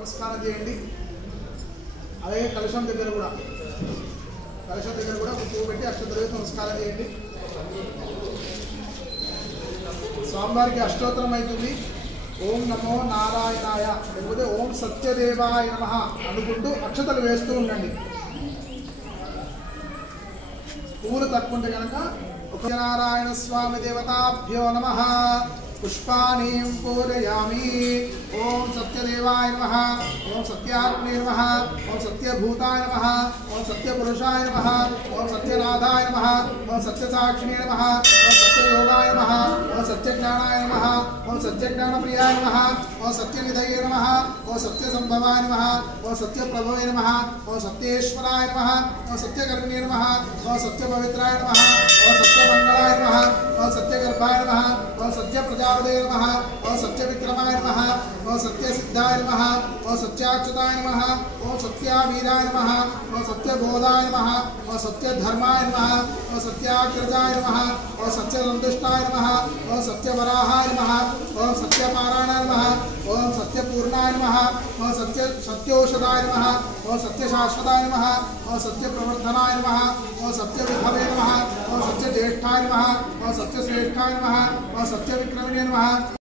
నమస్కారం చేయండి. అలాగే కలశం దగ్గర కూడా ఒక పువ్వు పెట్టి అష్టోత్తరం నమస్కారం చేయండి. స్వామివారికి అష్టోత్తరం అవుతుంది. ఓం నమో నారాయణాయ లేకపోతే ఓం సత్యదేవాయ నమః అనుకుంటూ అక్షతలు వేస్తూ ఉండండి. పువ్వులు తక్కువ ఉంటే కనుక నారాయణ స్వామి దేవతాభ్యో నమః पुष्पाणीं पूजयामि। ओम सत्यदेवाय नमः, ओम सत्यात्मने नमः, ओम सत्यभूताय नमः, ओम सत्यपुरुषाय नमः, ओम सत्यनाथाय नमः, ओम सत्यसाक्षिणे नमः, ओम सत्ययोगाय नमः, ओम सत्यज्ञानाय नमः, ओम सत्यज्ञानप्रियाय नमः, ओम सत्यनिधये नमः, ओम सत्यसंभवाय नमः, ओम सत्यप्रभवे नमः, ओम सत्येश्वराय नमः, ओम सत्यकर्मिणे नमः, ओम सत्यपवित्राय नमः, ओम सत्यमंगलाय नमः, ओम सत्यगर्भाय नमः, ओम सत्यप्रजा नमः, ओम सत्यविक्रमाय नमः, ओम सत्यसिद्धाय नमः, ओम सत्याच्युताय नमः, ओम सत्यावीराय नमः, ओम सत्यबोधाय नमः, ओम सत्यधर्माय नमः, ओम सत्याग्रजाय नमः, ओम सत्यसंतुष्टाय नमः, ओम सत्यवराहाय नमः, ओम सत्यपारायणाय नमः, ओम सत्यपूर्णाय नमः, ओम सत्यौषधाय नमः, ओम सत्यशाश्वताय नमः, ओम सत्यप्रवर्धनाय नमः, ओम सत्यविभवे नमः, ओम सत्यज्येष्ठाय नमः, ओम सत्यश्रेष्ठाय नमः, ओम सत्यविक्रमिणे नमः।